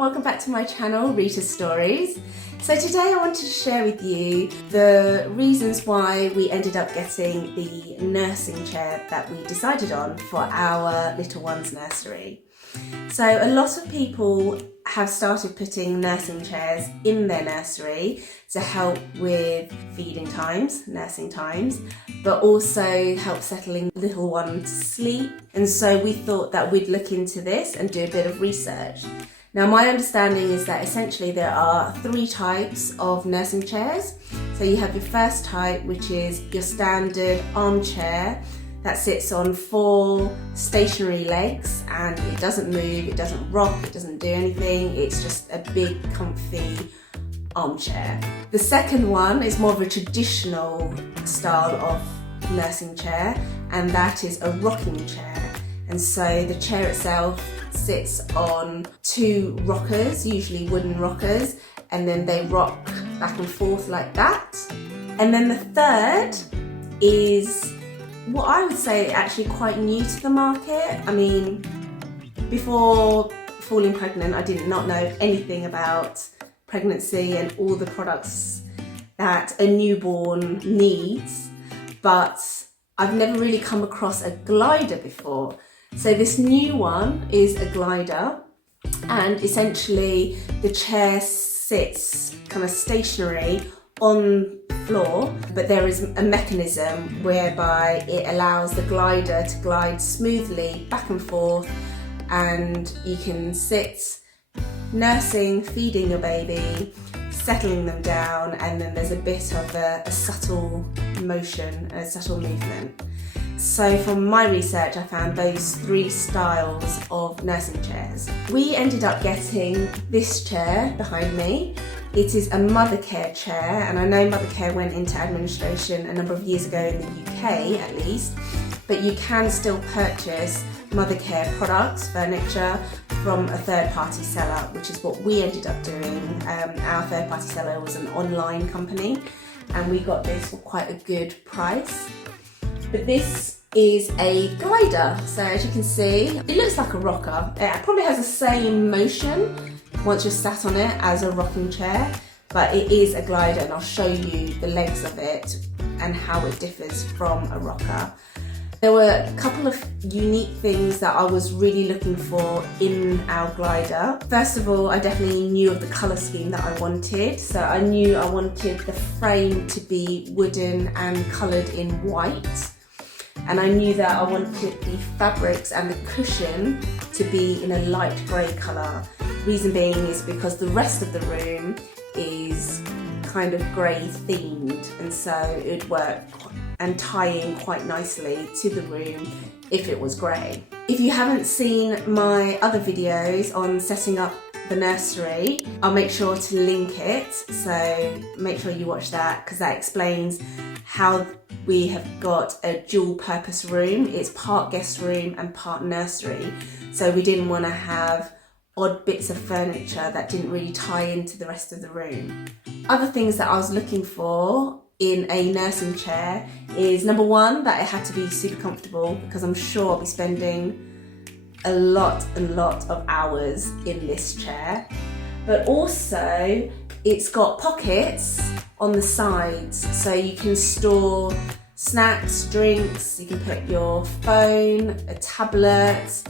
and welcome back to my channel, Rita's Stories. So today I wanted to share with you the reasons why we ended up getting the nursing chair that we decided on for our little one's nursery. So a lot of people have started putting nursing chairs in their nursery to help with feeding times, nursing times, but also help settling little one to sleep. And so we thought that we'd look into this and do a bit of research. Now my understanding is that essentially there are 3 types of nursing chairs. So you have your first type, which is your standard armchair that sits on 4 stationary legs and it doesn't move, it doesn't rock, it doesn't do anything, it's just a big comfy armchair. The second one is more of a traditional style of nursing chair, and that is a rocking chair. And so the chair itself sits on 2 rockers, usually wooden rockers, and then they rock back and forth like that. And then the third is what I would say actually quite new to the market. I mean, before falling pregnant, I did not know anything about pregnancy and all the products that a newborn needs, but I've never really come across a glider before. So this new one is a glider, and essentially the chair sits kind of stationary on the floor, but there is a mechanism whereby it allows the glider to glide smoothly back and forth, and you can sit nursing, feeding your baby, settling them down, and then there's a bit of a subtle motion, a subtle movement. So from my research, I found those 3 styles of nursing chairs. We ended up getting this chair behind me. It is a mother care chair, and I know mother care went into administration a number of years ago in the UK at least, but you can still purchase mother care products, furniture, from a third-party seller, which is what we ended up doing. Our third-party seller was an online company, and we got this for quite a good price. But this is a glider, so as you can see, it looks like a rocker. It probably has the same motion once you're sat on it as a rocking chair, but it is a glider, and I'll show you the legs of it and how it differs from a rocker. There were a couple of unique things that I was really looking for in our glider. First of all, I definitely knew of the colour scheme that I wanted. So I knew I wanted the frame to be wooden and coloured in white. And I knew that I wanted the fabrics and the cushion to be in a light grey colour. Reason being is because the rest of the room is kind of grey themed, and so it would work and tie in quite nicely to the room if it was grey. If you haven't seen my other videos on setting up the nursery, I'll make sure to link it, so make sure you watch that, because that explains how we have got a dual purpose room. It's part guest room and part nursery, so we didn't want to have odd bits of furniture that didn't really tie into the rest of the room. Other things that I was looking for in a nursing chair is, number 1, that it had to be super comfortable, because I'm sure I'll be spending a lot of hours in this chair. But also it's got pockets on the sides, so you can store snacks, drinks, you can put your phone, a tablet,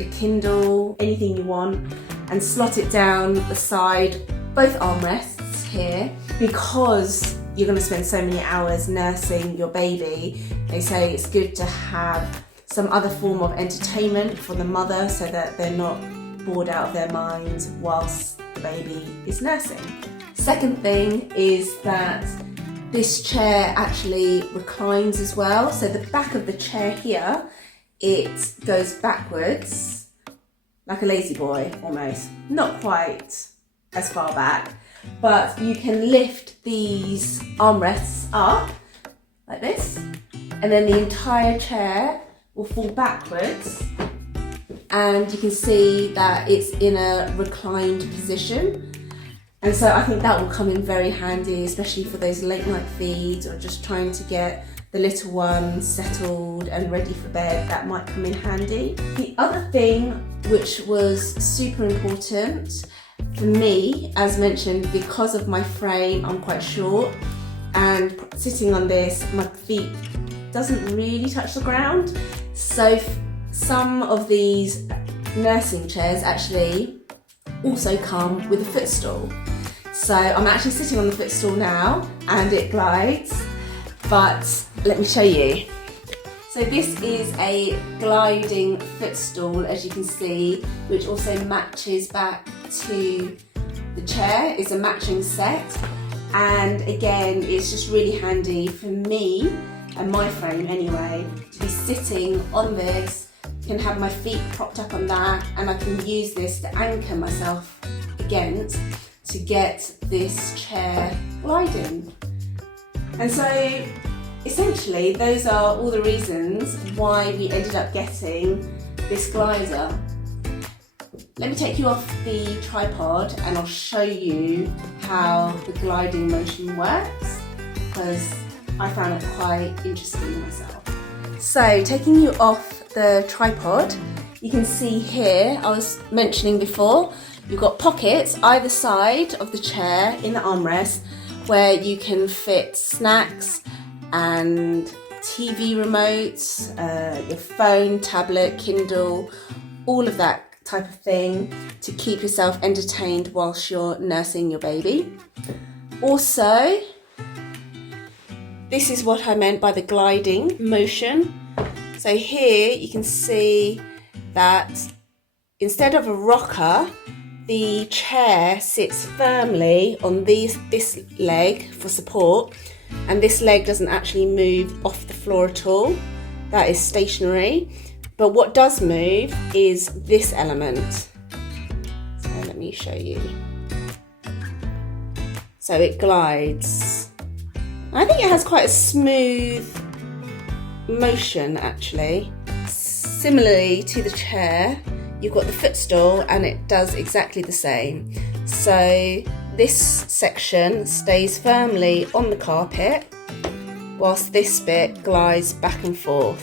a Kindle, anything you want, and slot it down the side, both armrests here, because you're going to spend so many hours nursing your baby. They say it's good to have some other form of entertainment for the mother so that they're not bored out of their minds whilst the baby is nursing. Second thing is that this chair actually reclines as well. So the back of the chair here, it goes backwards like a lazy boy almost. Not quite as far back, but you can lift these armrests up like this, and then the entire chair will fall backwards, and you can see that it's in a reclined position. And so I think that will come in very handy, especially for those late night feeds or just trying to get the little one settled and ready for bed. That might come in handy. The other thing which was super important For me, as mentioned, because of my frame, I'm quite short, and sitting on this, my feet doesn't really touch the ground. So some of these nursing chairs actually also come with a footstool. So I'm actually sitting on the footstool now and it glides, but let me show you. So this is a gliding footstool, as you can see, which also matches back to the chair. It's a matching set, and again, it's just really handy for me and my frame anyway, to be sitting on this, can have my feet propped up on that, and I can use this to anchor myself against to get this chair gliding. And so essentially those are all the reasons why we ended up getting this glider. Let me take you off the tripod and I'll show you how the gliding motion works, because I found it quite interesting myself. So taking you off the tripod, you can see here, I was mentioning before, you've got pockets either side of the chair in the armrest where you can fit snacks and TV remotes, your phone, tablet, Kindle, all of that type of thing to keep yourself entertained whilst you're nursing your baby. Also, this is what I meant by the gliding motion. So here you can see that instead of a rocker, the chair sits firmly on this leg for support, and this leg doesn't actually move off the floor at all. That is stationary. But what does move is this element. So let me show you. So it glides. I think it has quite a smooth motion actually. Similarly to the chair, you've got the footstool and it does exactly the same. So this section stays firmly on the carpet whilst this bit glides back and forth,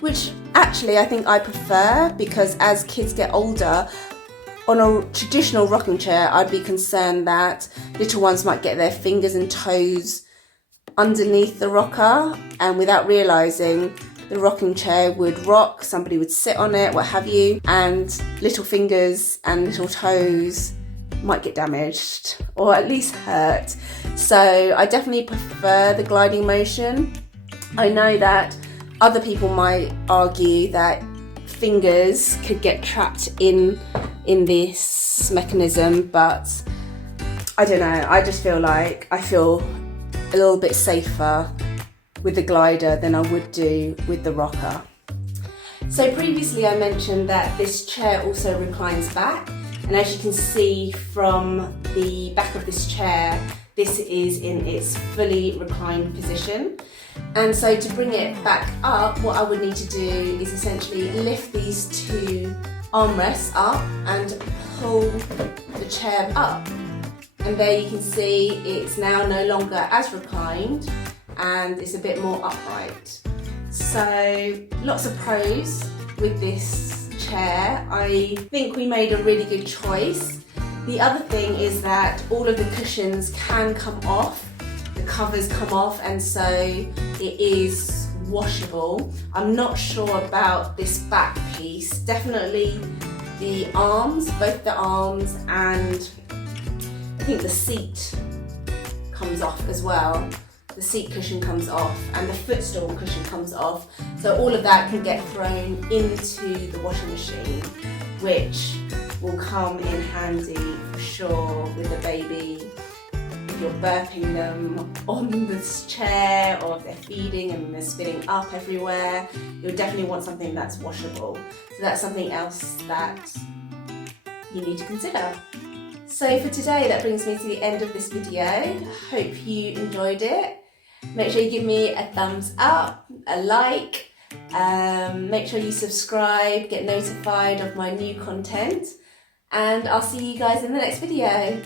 which actually I think I prefer, because as kids get older, on a traditional rocking chair I'd be concerned that little ones might get their fingers and toes underneath the rocker, and without realising, the rocking chair would rock, somebody would sit on it, what have you, and little fingers and little toes might get damaged or at least hurt. So I definitely prefer the gliding motion. I know that other people might argue that fingers could get trapped in this mechanism, but I don't know, I just feel like I feel a little bit safer with the glider than I would do with the rocker. So previously I mentioned that this chair also reclines back, and as you can see from the back of this chair, this is in its fully reclined position. And so to bring it back up, what I would need to do is essentially lift these two armrests up and pull the chair up. And there you can see it's now no longer as reclined and it's a bit more upright. So lots of pros with this chair. I think we made a really good choice. The other thing is that all of the cushions can come off, the covers come off, and so it is washable. I'm not sure about this back piece. Definitely the arms, both the arms, and I think the seat comes off as well. The seat cushion comes off and the footstool cushion comes off. So all of that can get thrown into the washing machine, which will come in handy for sure with the baby. If you're burping them on this chair, or if they're feeding and they're spitting up everywhere, you'll definitely want something that's washable. So that's something else that you need to consider. So for today, that brings me to the end of this video. Hope you enjoyed it. Make sure you give me a thumbs up, a like, make sure you subscribe, get notified of my new content, and I'll see you guys in the next video.